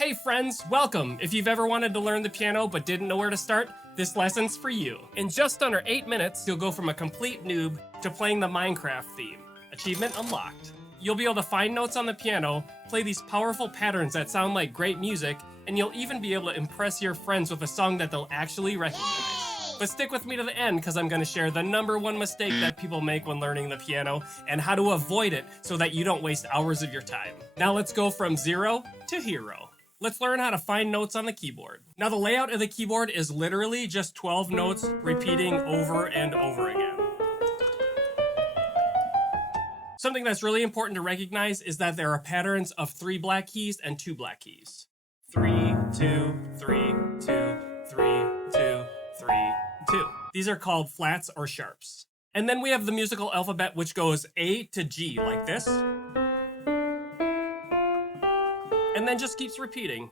Hey friends, welcome! If you've ever wanted to learn the piano but didn't know where to start, this lesson's for you. In just under 8 minutes, you'll go from a complete noob to playing the Minecraft theme. Achievement unlocked. You'll be able to find notes on the piano, play these powerful patterns that sound like great music, and you'll even be able to impress your friends with a song that they'll actually recognize. But stick with me to the end because I'm going to share the #1 mistake that people make when learning the piano and how to avoid it so that you don't waste hours of your time. Now let's go from zero to hero. Let's learn how to find notes on the keyboard. Now the layout of the keyboard is literally just 12 notes repeating over and over again. Something that's really important to recognize is that there are patterns of 3 black keys and 2 black keys. 3, 2, 3, 2, 3, 2, 3, 2. These are called flats or sharps. And then we have the musical alphabet, which goes A to G like this. And then just keeps repeating.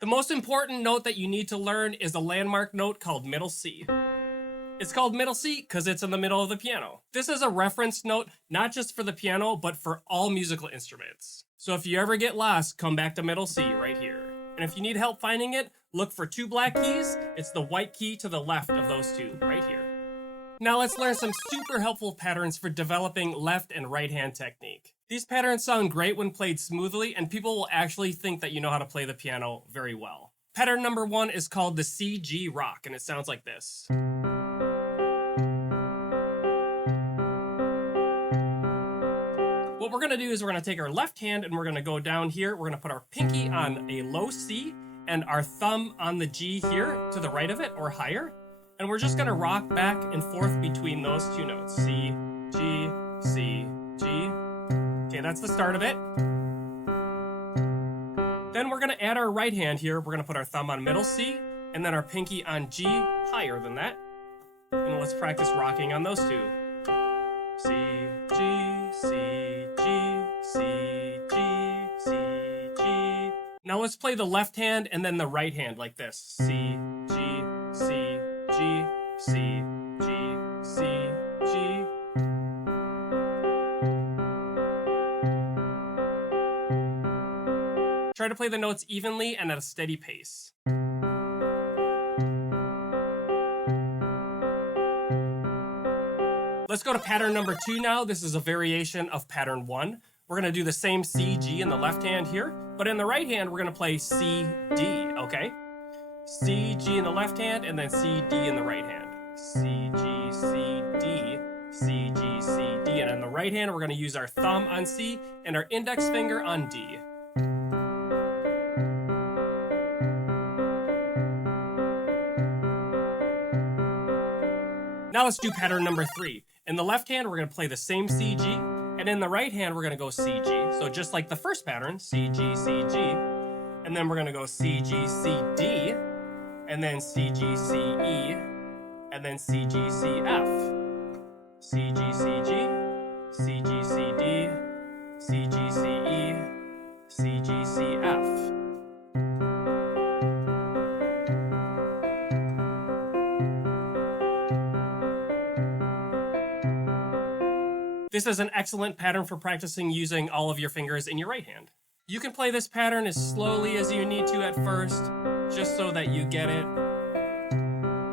The most important note that you need to learn is a landmark note called middle C. It's called middle C because it's in the middle of the piano. This is a reference note, not just for the piano, but for all musical instruments. So if you ever get lost, come back to middle C right here. And if you need help finding it, look for 2 black keys. It's the white key to the left of those 2 right here. Now let's learn some super helpful patterns for developing left and right hand technique. These patterns sound great when played smoothly, and people will actually think that you know how to play the piano very well. Pattern #1 is called the C-G rock, and it sounds like this. What we're gonna do is we're gonna take our left hand and we're gonna go down here. We're gonna put our pinky on a low C and our thumb on the G here to the right of it or higher. And we're just gonna rock back and forth between those 2 notes. C, G, C, G. Okay, that's the start of it. Then we're gonna add our right hand here. We're gonna put our thumb on middle C and then our pinky on G higher than that. And let's practice rocking on those 2. C, G, C, G, C, G, C, G. Now let's play the left hand and then the right hand like this. C, G, C, G, C, G, C, G. Try to play the notes evenly and at a steady pace. Let's go to pattern #2 now. This is a variation of pattern 1. We're gonna do the same C, G in the left hand here, but in the right hand, we're gonna play C, D, okay? C, G in the left hand, and then C, D in the right hand. C, G, C, D, C, G, C, D. And in the right hand, we're gonna use our thumb on C and our index finger on D. Now let's do pattern #3. In the left hand, we're gonna play the same C, G, and in the right hand, we're gonna go C, G. So just like the first pattern, C, G, C, G, and then we're gonna go C, G, C, D, and then C, G, C, E, and then C, G, C, F. C, G, C, G, C, G, C, D, C, G, C, E, C, G, C, F. This is an excellent pattern for practicing using all of your fingers in your right hand. You can play this pattern as slowly as you need to at first, just so that you get it.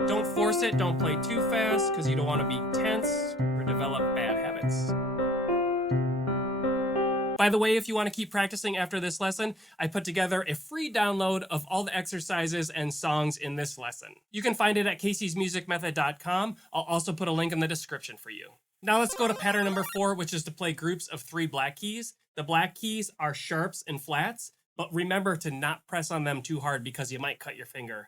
Don't force it, don't play too fast, because you don't want to be tense or develop bad habits. By the way, if you want to keep practicing after this lesson, I put together a free download of all the exercises and songs in this lesson. You can find it at caseysmusicmethod.com. I'll also put a link in the description for you. Now let's go to pattern #4, which is to play groups of 3 black keys. The black keys are sharps and flats, but remember to not press on them too hard because you might cut your finger.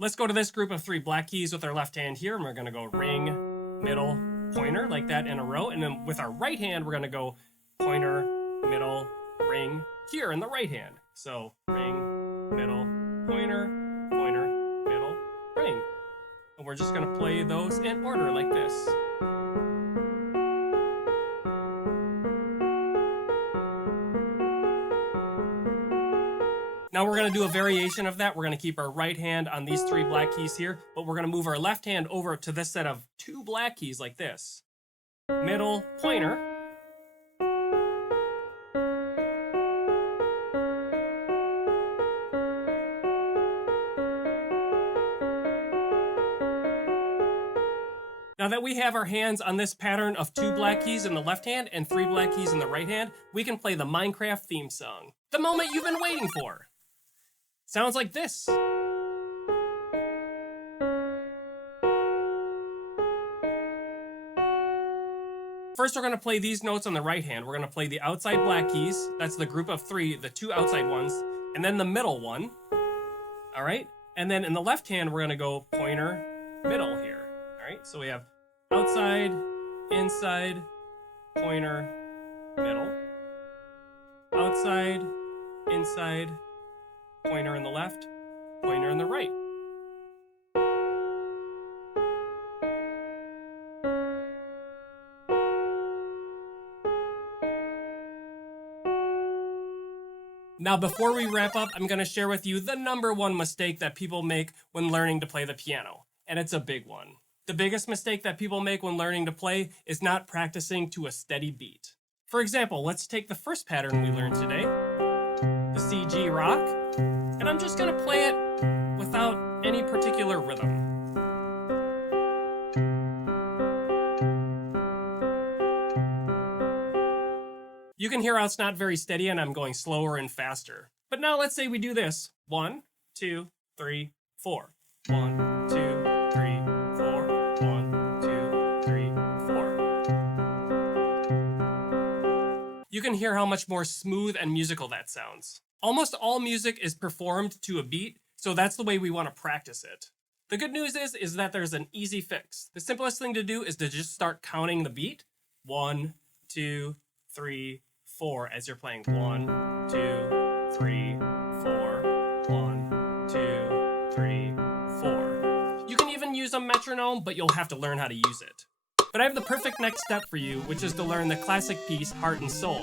Let's go to this group of 3 black keys with our left hand here, and we're gonna go ring, middle, pointer, like that in a row. And then with our right hand, we're gonna go pointer, middle, ring, here in the right hand. So ring, middle, pointer, pointer, middle, ring. And we're just gonna play those in order like this. Now we're gonna do a variation of that. We're gonna keep our right hand on these 3 black keys here, but we're gonna move our left hand over to this set of 2 black keys like this. Middle, pointer, Now that we have our hands on this pattern of 2 black keys in the left hand and 3 black keys in the right hand, we can play the Minecraft theme song. The moment you've been waiting for. Sounds like this. First, we're going to play these notes on the right hand. We're going to play the outside black keys. That's the group of 3, the 2 outside ones, and then the middle one. All right? And then in the left hand, we're going to go pointer, middle here. All right? So we have outside, inside, pointer, middle. Outside, inside, pointer in the left, pointer in the right. Now, before we wrap up, I'm going to share with you the #1 mistake that people make when learning to play the piano. And it's a big one. The biggest mistake that people make when learning to play is not practicing to a steady beat. For example, let's take the first pattern we learned today, the C-G rock, and I'm just going to play it without any particular rhythm. You can hear how it's not very steady and I'm going slower and faster. But now let's say we do this. 1, 2, 3, 4. 1, 2, 3, 4. 1, 2, 3, 4. You can hear how much more smooth and musical that sounds. Almost all music is performed to a beat, so that's the way we want to practice it. The good news is that there's an easy fix. The simplest thing to do is to just start counting the beat. 1, 2, 3, 4 as you're playing 1, 2, 3, 4, 1, 2, 3, 4. You can even use a metronome, but you'll have to learn how to use it. But I have the perfect next step for you, which is to learn the classic piece, Heart and Soul.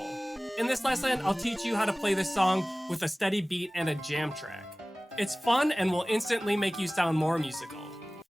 In this lesson, I'll teach you how to play this song with a steady beat and a jam track. It's fun and will instantly make you sound more musical.